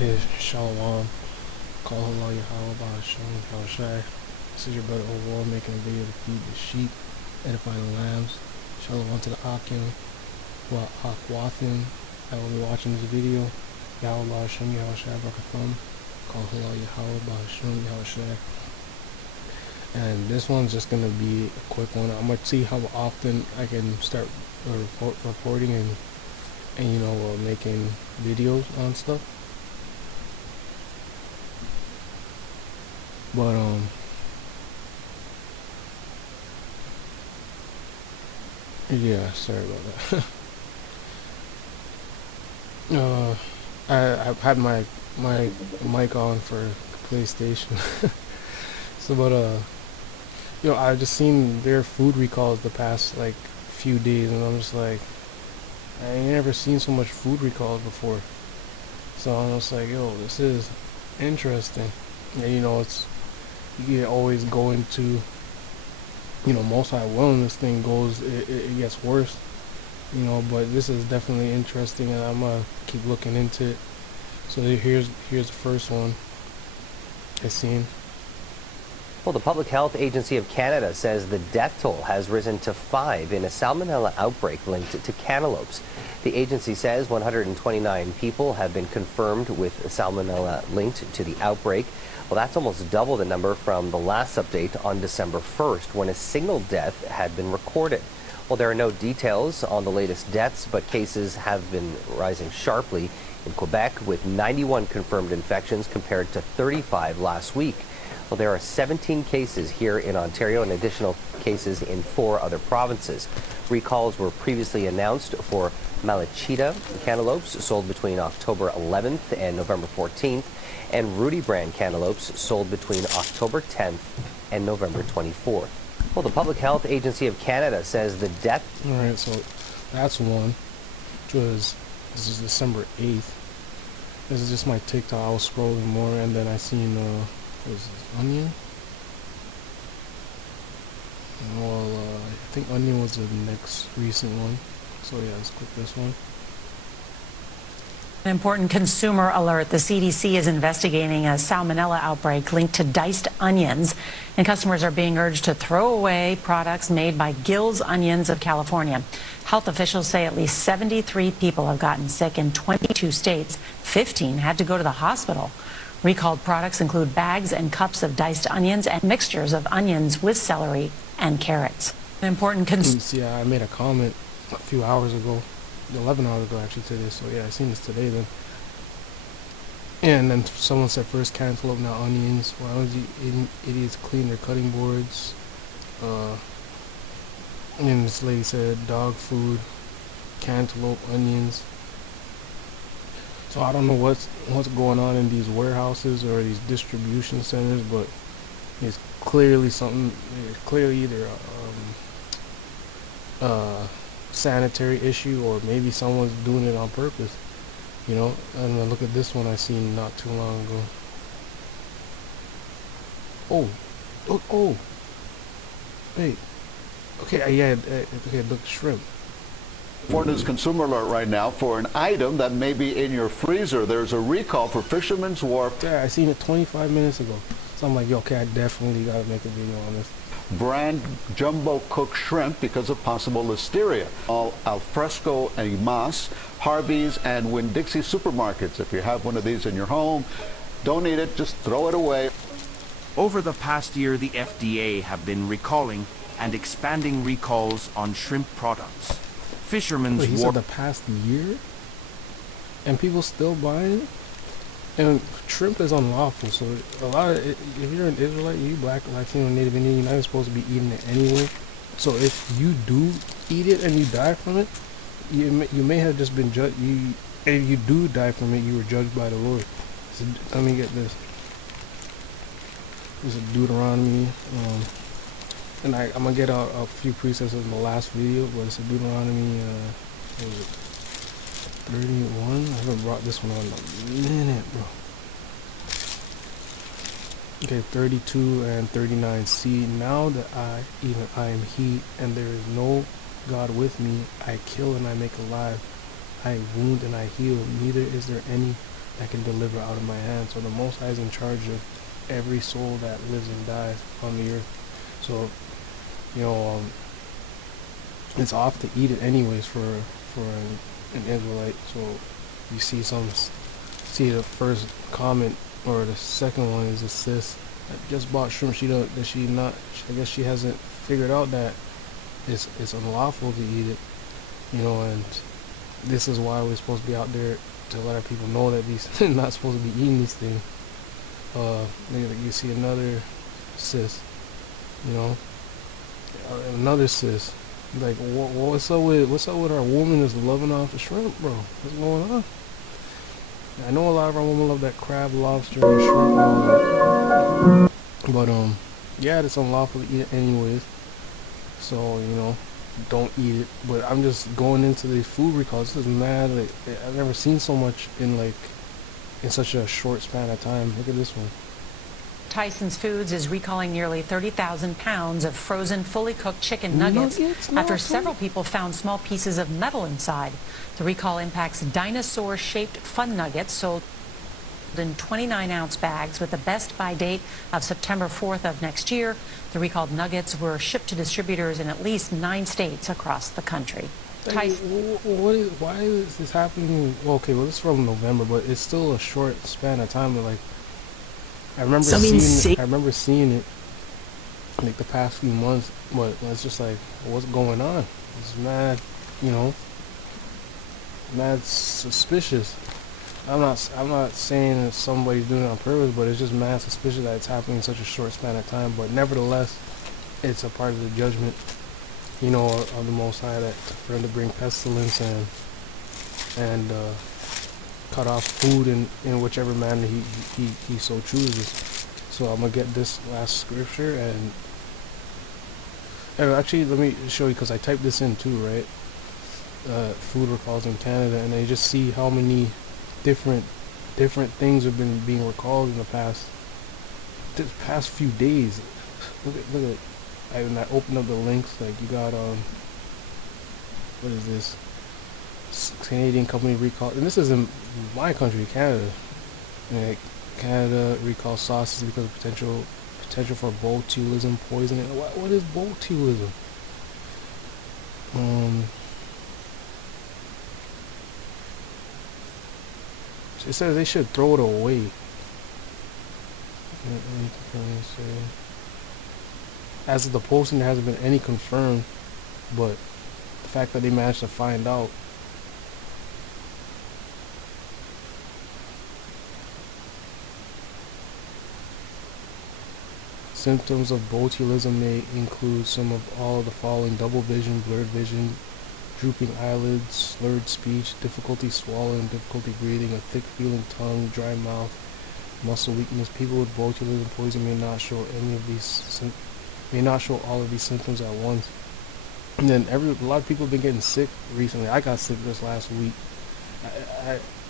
Okay, Shalom. Call Allah Yahweh Bahasham Yahushai. This is your brother O'War making a video to feed the sheep, edify the lambs. Shalom to the Akim, wa Akwathin. I will be watching this video. Yahweh Bahasham Yahushai Barakatham. Call Allah Yahweh Bahasham Yahushai. And this one's just gonna be a quick one. I'm gonna see how often I can start reporting and making videos on stuff. But yeah, sorry about that. I've had my mic on for PlayStation. So I just seen their food recalls the past like few days, and I'm just like, I ain't never seen so much food recalls before. So I'm just like, yo, this is interesting. And you always go into, most high wellness thing goes, it gets worse, but this is definitely interesting, and I'm gonna keep looking into it. So here's the first one I seen. Well, the Public Health Agency of Canada says the death toll has risen to 5 in a salmonella outbreak linked to cantaloupes. The agency says 129 people have been confirmed with salmonella linked to the outbreak. Well, that's almost double the number from the last update on December 1st, when a single death had been recorded. Well, there are no details on the latest deaths, but cases have been rising sharply in Quebec, with 91 confirmed infections compared to 35 last week. Well, there are 17 cases here in Ontario and additional cases in 4 other provinces. Recalls were previously announced for Malachita cantaloupes sold between October 11th and November 14th, and Rudy brand cantaloupes sold between October 10th and November 24th. Well, the Public Health Agency of Canada says the death... All right, so that's one, this is December 8th. This is just my TikTok. I was scrolling more, and then I seen, what is this, onion? Well, I think onion was the next recent one. So yeah, let's click this one. An important consumer alert. The CDC is investigating a salmonella outbreak linked to diced onions, and customers are being urged to throw away products made by Gill's Onions of California. Health officials say at least 73 people have gotten sick in 22 states. 15 had to go to the hospital. Recalled products include bags and cups of diced onions and mixtures of onions with celery and carrots. An important Yeah, I made a comment a few hours ago, 11 hours ago actually, to this. So yeah, I seen this today then. And then someone said first cantaloupe, now onions. Why don't you idiots clean their cutting boards? And this lady said dog food, cantaloupe, onions. So I don't know what's going on in these warehouses or these distribution centers, but it's clearly something. It's clearly either sanitary issue, or maybe someone's doing it on purpose. And then look at this one I seen not too long ago. Oh, wait. Okay, yeah, okay, look, shrimp. Florida's Consumer Alert right now for an item that may be in your freezer. There's a recall for Fisherman's Wharf. Yeah, I seen it 25 minutes ago. So I'm like, yo, okay, I definitely gotta make a video on this. Brand jumbo cooked shrimp because of possible listeria. All Alfresco and Imas, Harvey's, and Winn-Dixie supermarkets. If you have one of these in your home, don't eat it, just throw it away. Over the past year, the FDA have been recalling and expanding recalls on shrimp products. Fisherman's Wait, he said Wharf. the past year? And people still buying it? And shrimp is unlawful, so a lot of if you're an Israelite, you black, Latino, Native Indian, you're not supposed to be eating it anyway. So if you do eat it and you die from it, you may have just been judged. If you do die from it, you were judged by the Lord. So, let me get this. This is Deuteronomy, and I'm gonna get a few precepts in the last video, but it's a Deuteronomy. What was it? 31. I haven't brought this one on in a minute, bro. Okay, 32 and 39. See, now that I am he, and there is no God with me, I kill and I make alive, I wound and I heal, neither is there any that can deliver out of my hand. So the Most High is in charge of every soul that lives and dies on the earth. So, you know, it's off to eat it anyways for an Israelite. So you see see the first comment or the second one is a sis that just bought shrimp. I guess she hasn't figured out that it's unlawful to eat it, you know, and this is why we're supposed to be out there to let our people know that these not supposed to be eating these things. You see another sis, you know, another sis. Like, what's up with our woman that's loving off the shrimp, bro? What's going on? I know a lot of our women love that crab, lobster, and shrimp and all that. But yeah, it's unlawful to eat it anyways. So, you know, don't eat it. But I'm just going into the food recalls. This is mad. Like, I've never seen so much in such a short span of time. Look at this one. Tyson's Foods is recalling nearly 30,000 pounds of frozen, fully cooked chicken nuggets after several people found small pieces of metal inside. The recall impacts dinosaur-shaped Fun Nuggets sold in 29-ounce bags with a best by date of September 4th of next year. The recalled nuggets were shipped to distributors in at least 9 states across the country. Why is this happening? Well, okay, well, it's from November, but it's still a short span of time. Like, I remember seeing it like the past few months, but it's just like, what's going on? It's mad, you know, mad suspicious. I'm not saying that somebody's doing it on purpose, but it's just mad suspicious that it's happening in such a short span of time. But nevertheless, it's a part of the judgment, you know, of the Most High, that for him to bring pestilence and cut off food in whichever manner he so chooses. So I'm gonna get this last scripture and actually let me show you, because I typed this in too, right? Food recalls in Canada, and I just see how many different things have been being recalled in the past few days. Look at when I open up the links, like, you got what is this? Canadian company recall, and this is in my country, Canada. Like, Canada recalls sauces because of potential for botulism poisoning. What is botulism? It says they should throw it away. As of the posting, there hasn't been any confirmed, but the fact that they managed to find out. Symptoms of botulism may include some of all of the following: double vision, blurred vision, drooping eyelids, slurred speech, difficulty swallowing, difficulty breathing, a thick feeling tongue, dry mouth, muscle weakness. People with botulism poison may not show all of these symptoms at once. And then a lot of people have been getting sick recently. I got sick this last week.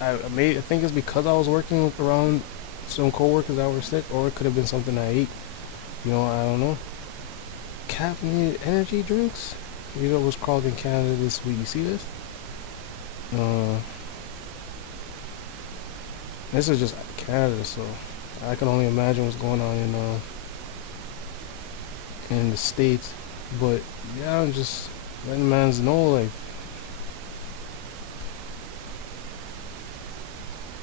I think it's because I was working around some coworkers that were sick, or it could have been something I ate. You know, I don't know. Caffeinated energy drinks? You know what's called in Canada this week? You see this? This is just Canada, so I can only imagine what's going on in the States. But yeah, I'm just letting mans know,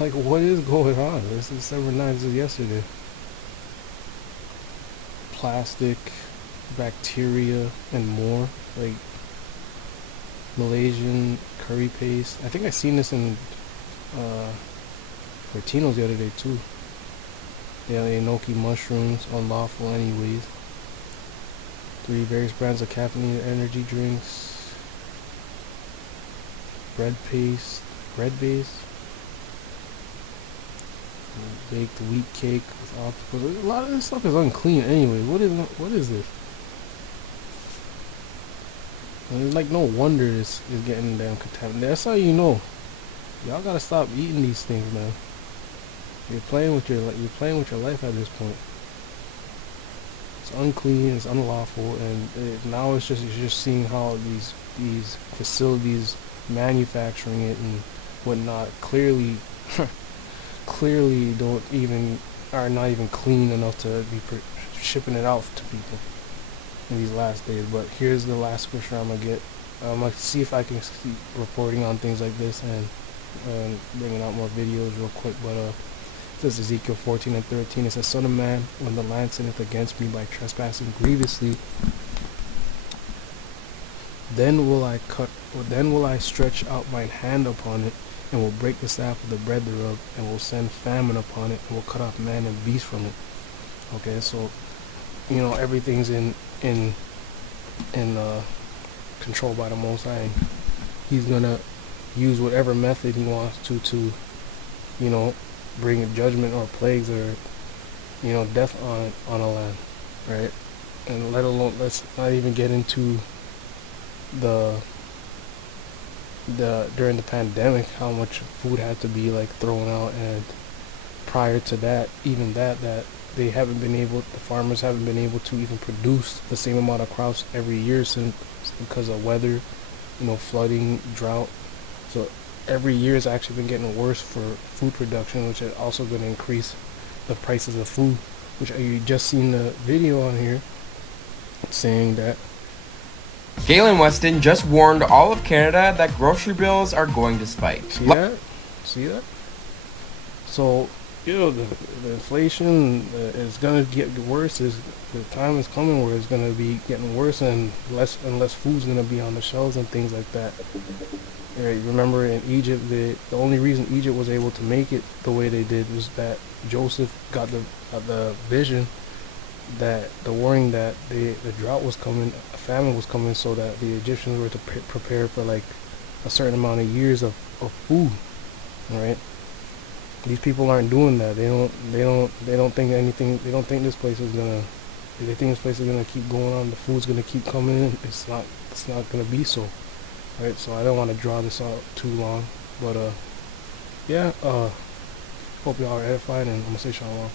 like what is going on? This is December 9th, this is yesterday. Plastic, bacteria, and more. Like Malaysian curry paste. I think I seen this in Latino's the other day too. Yeah, the enoki mushrooms, unlawful anyways. 3 various brands of caffeinated energy drinks. Bread base. Baked wheat cake with octopus. A lot of this stuff is unclean anyway. What is this? And it's like no wonder this is getting damn contaminated. That's how you know. Y'all gotta stop eating these things, man. You're playing with your life at this point. It's unclean, it's unlawful, and now you're just seeing how these facilities manufacturing it and whatnot clearly clearly don't even are not even clean enough to be shipping it out to people in these last days. But here's the last scripture I'm gonna get. I'm gonna see if I can keep reporting on things like this and bringing out more videos real quick. But this is Ezekiel 14:13. It says, "Son of man, when the land sinneth against me by trespassing grievously, then will I stretch out mine hand upon it, and will break the staff of the bread thereof, and will send famine upon it, and will cut off man and beast from it." Okay, so everything's in control by the Most High. He's gonna use whatever method he wants to bring a judgment or plagues or death on a land, right? And let's not even get into the during the pandemic, how much food had to be like thrown out, and prior to that, even that the farmers haven't been able to even produce the same amount of crops every year since because of weather, flooding, drought. So every year it's actually been getting worse for food production, which is also going to increase the prices of food, which you just seen the video on here saying that Galen Weston just warned all of Canada that grocery bills are going to spike. See that? So, the inflation is going to get worse. The time is coming where it's going to be getting worse, and less food's going to be on the shelves and things like that. Right, remember in Egypt, the only reason Egypt was able to make it the way they did was that Joseph got the vision, that the warning that the drought was coming, a famine was coming, so that the Egyptians were to prepare for like a certain amount of years of food. Right? These people aren't doing that. They don't think anything. They don't think this place is gonna. They think this place is gonna keep going on. The food's gonna keep coming in. It's not gonna be so. Right, so I don't want to draw this out too long, but hope y'all are edified, and I'm gonna say shalom.